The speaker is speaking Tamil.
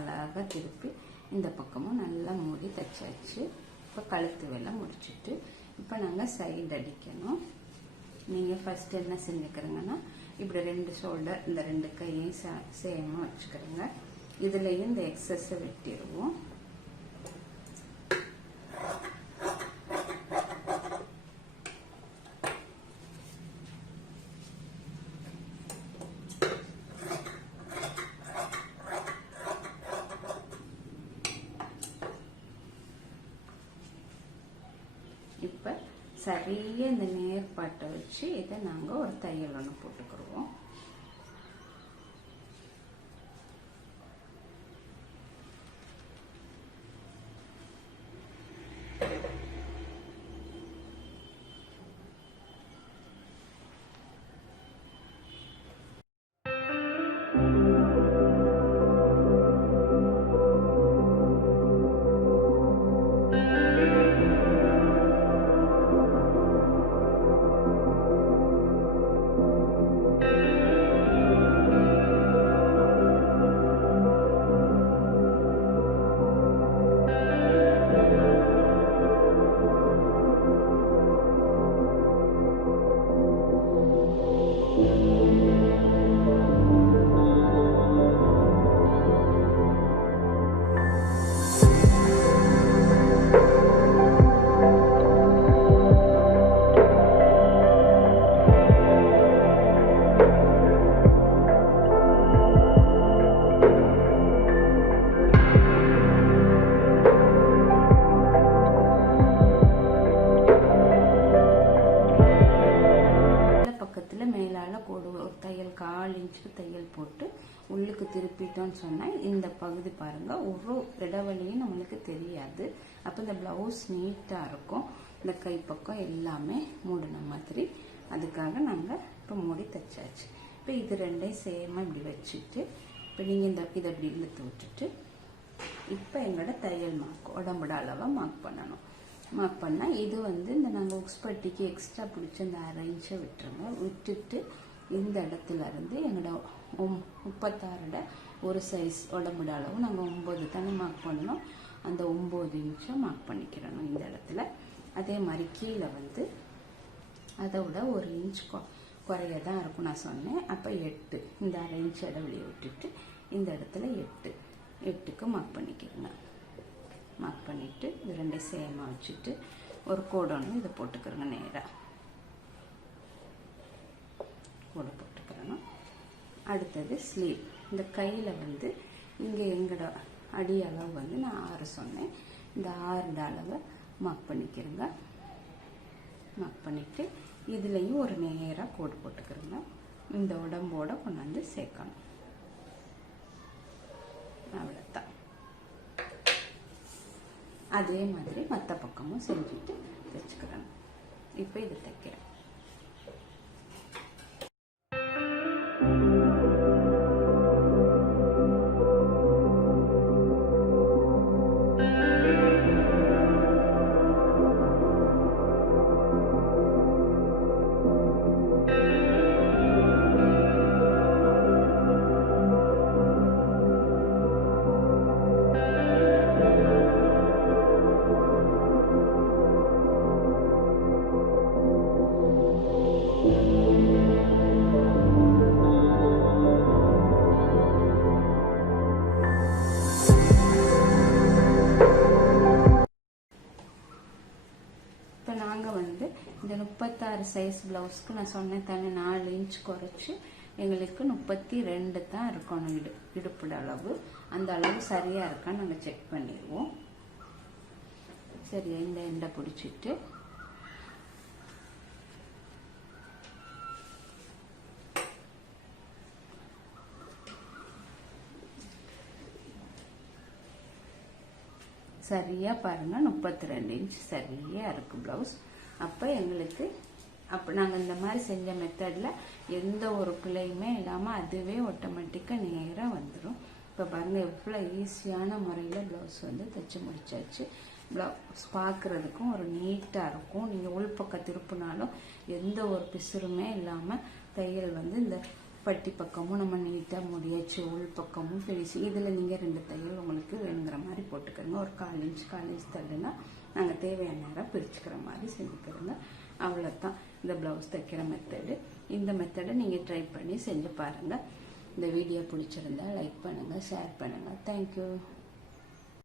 அழகாக திருப்பி இந்த பக்கமும் நல்லா மூடி தைச்சாச்சு. இப்போ கழுத்து வேலை முடிச்சுட்டு இப்போ நாங்கள் சைடு அடிக்கணும். நீங்கள் ஃபர்ஸ்ட் என்ன செஞ்சுக்கிறீங்கன்னா இப்படி 2 ஷோல்டர் இந்த 2 கையையும் சேமாக வச்சுக்கிறோங்க. இதுலேயும் இந்த எக்ஸஸை வெட்டிடுவோம். இப்போ சரியாக இந்த நேர்பாட்டை வச்சு இதை நாங்கள் ஒரு தையல் ஒன்று போட்டுக்கிடுவோம். தையல் 1/4 இன்ச்சுக்கு தையல் போட்டு உள்ளுக்கு திருப்பிட்டோன்னு சொன்னால் இந்த பகுதி பாருங்கள் ஒரு இடைவெளியும் நம்மளுக்கு தெரியாது. அப்போ இந்த ப்ளவுஸ் நீட்டாக இருக்கும். இந்த கைப்பக்கம் எல்லாமே மூடின மாதிரி. அதுக்காக நாங்கள் இப்போ மூடி தைச்சாச்சு. இப்போ இது 2ஐயும் சேமாக இப்படி வச்சுட்டு இப்போ நீங்கள் இதை இப்படி இழுத்து விட்டுட்டு இப்போ எங்களோட தையல் மார்க் உடம்போட அளவை மார்க் பண்ணணும். மார்க் பண்ணால் இது இந்த நாங்கள் உக்ஸ் பட்டிக்கு எக்ஸ்ட்ரா பிடிச்ச இந்த 1/2 இன்ச்சை விட்டுருங்க. விட்டுட்டு இந்த இடத்துல இருந்து எங்களோட 36 ஒரு சைஸ் உடம்போட அளவு நாங்கள் 9 தானே மார்க் பண்ணணும். அந்த 9 இன்ச்சை மார்க் பண்ணிக்கிறணும் இந்த இடத்துல. அதே மாதிரி கீழே அதை விட 1 இன்ச் குறைய தான் இருக்கும் நான் சொன்னேன். அப்போ 8 இந்த 1/2 இன்ச் இடைவெளியை விட்டுட்டு இந்த இடத்துல 8க்கு மார்க் பண்ணிக்கிறேங்க. மார்க் பண்ணிவிட்டு இது 2 சேமாக வச்சுட்டு ஒரு கோடு ஒன்று இதை போட்டுக்கிறோங்க. நேராக கோடு போட்டுக்கிறணும். அடுத்தது ஸ்லீவ். இந்த கையில் இங்கே எங்களோட அடி அளவு நான் 6 சொன்னேன். இந்த 6 அளவை மார்க் பண்ணிக்கிறேங்க. மார்க் பண்ணிவிட்டு இதுலேயும் ஒரு நேராக கோடு போட்டுக்கிறோங்க. இந்த உடம்போட கொண்டாந்து சேர்க்கணும். அவ்வளோதான். அதே மாதிரி மற்ற பக்கமும் செஞ்சுட்டு தைச்சுக்கிறேன். இப்போ இது தைக்கிறேன். இந்த 36 சைஸ் ப்ளவுஸ்க்கு நான் சொன்னேன் தானே 4 இன்ச் குறைச்சி எங்களுக்கு 32 தான் இருக்கணும் இடுப்புட அளவு. அந்த அளவு சரியாக இருக்கான்னு நாங்கள் செக் பண்ணிடுவோம். சரியா இந்த எண்டை பிடிச்சிட்டு சரியாக பாருங்கள் 32 இன்ச் சரியாக இருக்குது ப்ளவுஸ். அப்போ எங்களுக்கு நாங்கள் இந்த மாதிரி செஞ்ச மெத்தடில் எந்த ஒரு பிழையுமே இல்லாமல் அதுவே ஆட்டோமேட்டிக்காக நேராக வந்துடும். இப்போ பாருங்கள் எவ்வளோ ஈஸியான முறையில் ப்ளவுஸ் தைச்சி முடிச்சாச்சு. ப்ளவுஸ் பார்க்குறதுக்கும் ஒரு நீட்டாக இருக்கும். நீங்கள் உள்பக்கம் திருப்பினாலும் எந்த ஒரு பிசுறுமே இல்லாமல் தையல் இந்த பட்டி பக்கமும் நம்ம நீட்டாக முடியாச்சு, உள் பக்கமும் ஃபினிஷிங். இதில் நீங்கள் 2 தையல் உங்களுக்கு வேணுங்கிற மாதிரி போட்டுக்கிறோங்க. ஒரு 1/4 இன்ச் தள்ளுனா நாங்கள் தேவையான நேரம் பிரிச்சுக்கிற மாதிரி செஞ்சுக்கிறோங்க. அவ்வளோதான் இந்த ப்ளவுஸ் தைக்கிற மெத்தடு. இந்த மெத்தடை நீங்கள் ட்ரை பண்ணி செஞ்சு பாருங்கள். இந்த வீடியோ பிடிச்சிருந்தா லைக் பண்ணுங்கள், ஷேர் பண்ணுங்கள். தேங்க்யூ.